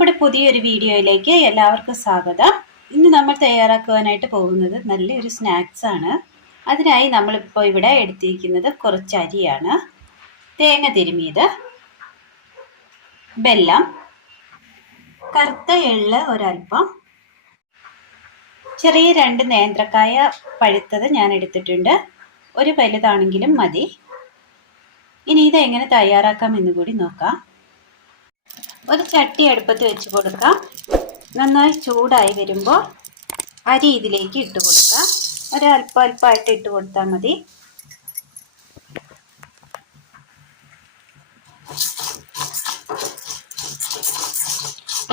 നമ്മുടെ പുതിയൊരു വീഡിയോയിലേക്ക് എല്ലാവർക്കും സ്വാഗതം. ഇന്ന് നമ്മൾ തയ്യാറാക്കുവാനായിട്ട് പോകുന്നത് നല്ലൊരു സ്നാക്സ് ആണ്. അതിനായി നമ്മളിപ്പോൾ ഇവിടെ എടുത്തിരിക്കുന്നത് കുറച്ച് അരിയാണ്. തേങ്ങ തിരുമിയത്. വെല്ലം കറുത്ത എള്ള് ഒരൽപ്പം. ചെറിയ രണ്ട് നേന്ത്രക്കായ പഴുത്തത് ഞാൻ എടുത്തിട്ടുണ്ട്. ഒരു വലുതാണെങ്കിലും മതി. ഇനി ഇതെങ്ങനെ തയ്യാറാക്കാം എന്ന് കൂടി നോക്കാം. ഒരു ചട്ടി അടുപ്പത്ത് വെച്ച് കൊടുക്കാം. നന്നായി ചൂടായി വരുമ്പോൾ അരി ഇതിലേക്ക് ഇട്ട് കൊടുക്കാം. ഒരല്പം അല്പമായിട്ട് ഇട്ട് കൊടുത്താൽ മതി.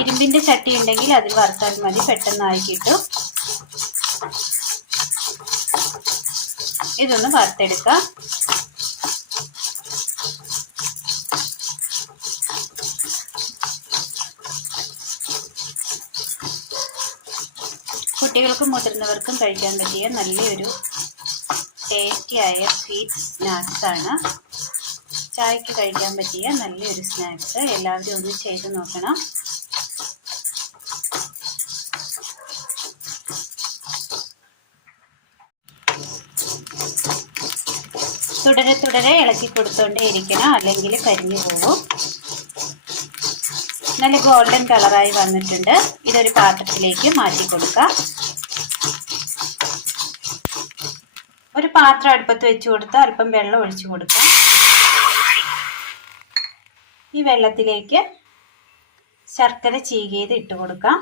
ഇരുമ്പിന്റെ ചട്ടി ഉണ്ടെങ്കിൽ അതിൽ വറുത്താൽ മതി. പെട്ടെന്നായി കിട്ടും. ഇതൊന്ന് വറുത്തെടുക്കാം. കുട്ടികൾക്കും മുതിർന്നവർക്കും കഴിക്കാൻ പറ്റിയ നല്ലൊരു ടേസ്റ്റിയായ സ്വീറ്റ് സ്നാക്സാണ് ചായക്ക് കഴിക്കാൻ പറ്റിയ നല്ലൊരു സ്നാക്സ് എല്ലാവരും ഒന്ന് ചെയ്ത് നോക്കണം. തുടരെ തുടരെ ഇളക്കി കൊടുത്തോണ്ടേ ഇരിക്കണം. അല്ലെങ്കിൽ കരിഞ്ഞു പോകും. നല്ല ഗോൾഡൻ കളറായി വന്നിട്ടുണ്ട്. ഇതൊരു പാത്രത്തിലേക്ക് മാറ്റി കൊടുക്കാം. ഒരു പാത്രം അടുപ്പത്ത് വെച്ച് കൊടുത്ത് അല്പം വെള്ളം ഒഴിച്ചു കൊടുക്കാം. ഈ വെള്ളത്തിലേക്ക് ശർക്കര ചീകിയത് ഇട്ട് കൊടുക്കാം.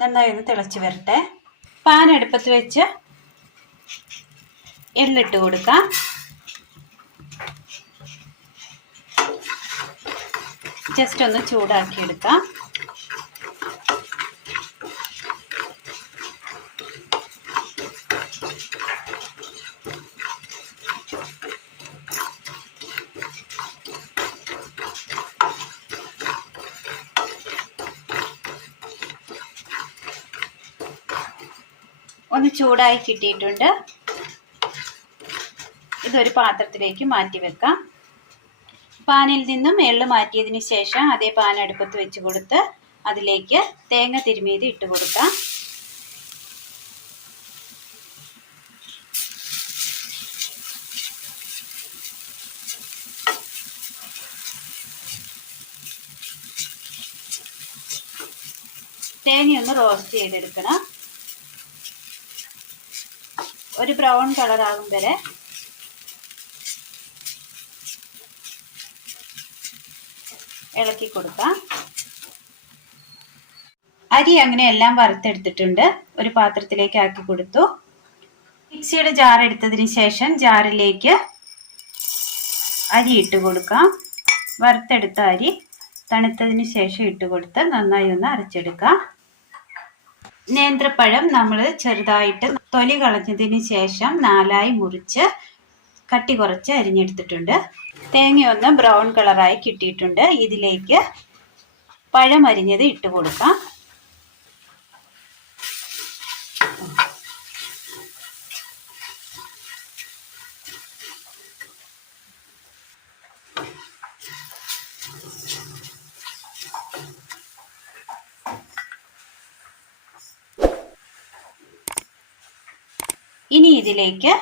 നന്നായി ഒന്ന് തിളച്ച് വരട്ടെ. പാൻ അടുപ്പത്ത് വെച്ച് എള്ളിട്ട് കൊടുക്കാം. ജസ്റ്റ് ഒന്ന് ചൂടാക്കി എടുക്കാം. ഒന്ന് ചൂടായി കിട്ടിയിട്ടുണ്ട്. ഇതൊരു പാത്രത്തിലേക്ക് മാറ്റി വെക്കാം. പാനിൽ നിന്നും എള്ള് മാറ്റിയതിന് ശേഷം അതേ പാൻ അടുപ്പത്ത് വെച്ച് കൊടുത്ത് അതിലേക്ക് തേങ്ങ തിരുമിയത് ഇട്ട് കൊടുക്കാം. തേങ്ങയൊന്ന് റോസ്റ്റ് ചെയ്തെടുക്കണം. ഒരു ബ്രൗൺ കളറാകും വരെ ഇളക്കി കൊടുക്കാം. അരി അങ്ങനെ എല്ലാം വറുത്തെടുത്തിട്ടുണ്ട്. ഒരു പാത്രത്തിലേക്ക് ആക്കി കൊടുത്തു. മിക്സിയുടെ ജാർ എടുത്തതിന് ശേഷം ജാറിലേക്ക് അരി ഇട്ട് കൊടുക്കാം. വറുത്തെടുത്ത അരി തണുത്തതിന് ശേഷം ഇട്ട് കൊടുത്ത് നന്നായി ഒന്ന് അരച്ചെടുക്കാം. നേന്ത്രപ്പഴം നമ്മൾ ചെറുതായിട്ട് തൊലി കളഞ്ഞതിന് ശേഷം നാലായി മുറിച്ച് കട്ടി കുറച്ച് അരിഞ്ഞെടുത്തിട്ടുണ്ട്. തേങ്ങയൊന്ന് ബ്രൗൺ കളറായി കിട്ടിയിട്ടുണ്ട്. ഇതിലേക്ക് പഴം അരിഞ്ഞത് ഇട്ട് കൊടുക്കാം. ഇനി ഇതിലേക്ക്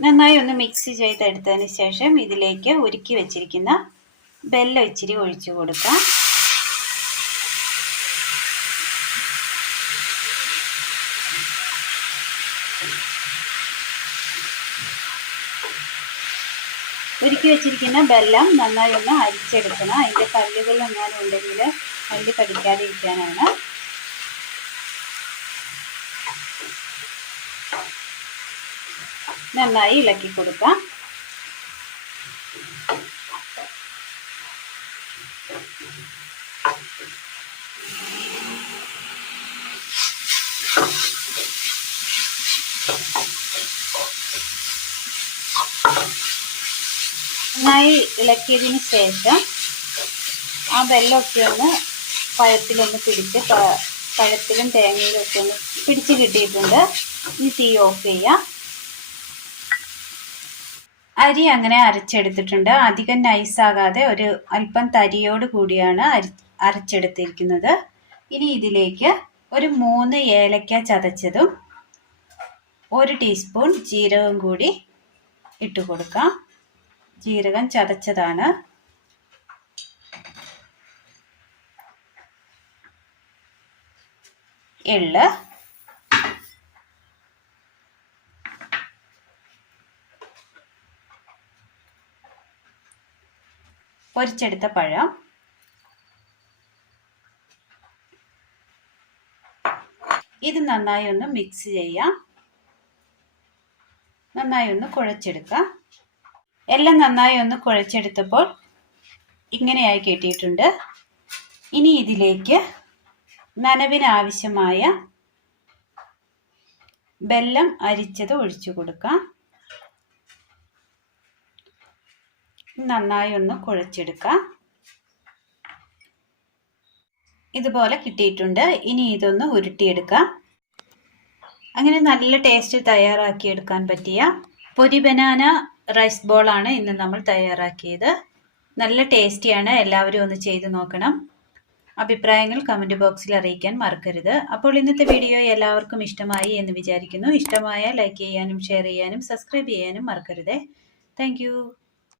നന്നായി ഒന്ന് മിക്സ് ചെയ്തെടുത്തതിന് ശേഷം ഇതിലേക്ക് ഉരുക്കി വെച്ചിരിക്കുന്ന വെല്ലം ഇച്ചിരി ഒഴിച്ചു കൊടുക്കാം. ഉരുക്കി വെച്ചിരിക്കുന്ന വെല്ലം നന്നായി ഒന്ന് അരിച്ചെടുക്കണം. അതിന്റെ കല്ലുകൾ എങ്ങാനും ഉണ്ടെങ്കിൽ കല്ല് കടിക്കാതിരിക്കാനാണ്. നന്നായി ഇളക്കി കൊടുക്കാം. നന്നായി ഇളക്കിയതിന് ശേഷം ആ വെള്ളമൊക്കെ ഒന്ന് പഴത്തിലൊന്ന് പിടിച്ച് പഴത്തിലും തേങ്ങയിലും ഒക്കെ ഒന്ന് പിടിച്ച് കിട്ടിയിട്ടുണ്ട്. ഇനി തീ ഓഫ് ചെയ്യാം. അരി അങ്ങനെ അരച്ചെടുത്തിട്ടുണ്ട്. അധികം നൈസാകാതെ ഒരു അല്പം തരിയോട് കൂടിയാണ് അരി അരച്ചെടുത്തിരിക്കുന്നത്. ഇനി ഇതിലേക്ക് ഒരു മൂന്ന് ഏലക്ക ചതച്ചതും ഒരു ടീസ്പൂൺ ജീരകം കൂടി ഇട്ട് കൊടുക്കാം. ജീരകം ചതച്ചതാണ്. എള്ള് പൊരിച്ചെടുത്ത പഴം. ഇത് നന്നായി ഒന്ന് മിക്സ് ചെയ്യാം. നന്നായി ഒന്ന് കുഴച്ചെടുക്കാം. എല്ലാം നന്നായി ഒന്ന് കുഴച്ചെടുത്തപ്പോൾ ഇങ്ങനെയായി കിട്ടിയിട്ടുണ്ട്. ഇനി ഇതിലേക്ക് നനവിനാവശ്യമായ ബെല്ലം അരിച്ചത് ഒഴിച്ചു കൊടുക്കാം. നന്നായി ഒന്ന് കുഴച്ചെടുക്കാം. ഇതുപോലെ കിട്ടിയിട്ടുണ്ട്. ഇനി ഇതൊന്ന് ഉരുട്ടിയെടുക്കാം. അങ്ങനെ നല്ല ടേസ്റ്റ് തയ്യാറാക്കിയെടുക്കാൻ പറ്റിയ പൊരി ബനാന റൈസ് ബോളാണ് ഇന്ന് നമ്മൾ തയ്യാറാക്കിയത്. നല്ല ടേസ്റ്റിയാണ് എല്ലാവരും ഒന്ന് ചെയ്ത് നോക്കണം. അഭിപ്രായങ്ങൾ കമന്റ് ബോക്സിൽ അറിയിക്കാൻ മറക്കരുത്. അപ്പോൾ ഇന്നത്തെ വീഡിയോ എല്ലാവർക്കും ഇഷ്ടമായി എന്ന് വിചാരിക്കുന്നു. ഇഷ്ടമായ ലൈക്ക് ചെയ്യാനും ഷെയർ ചെയ്യാനും സബ്സ്ക്രൈബ് ചെയ്യാനും മറക്കരുത്. താങ്ക്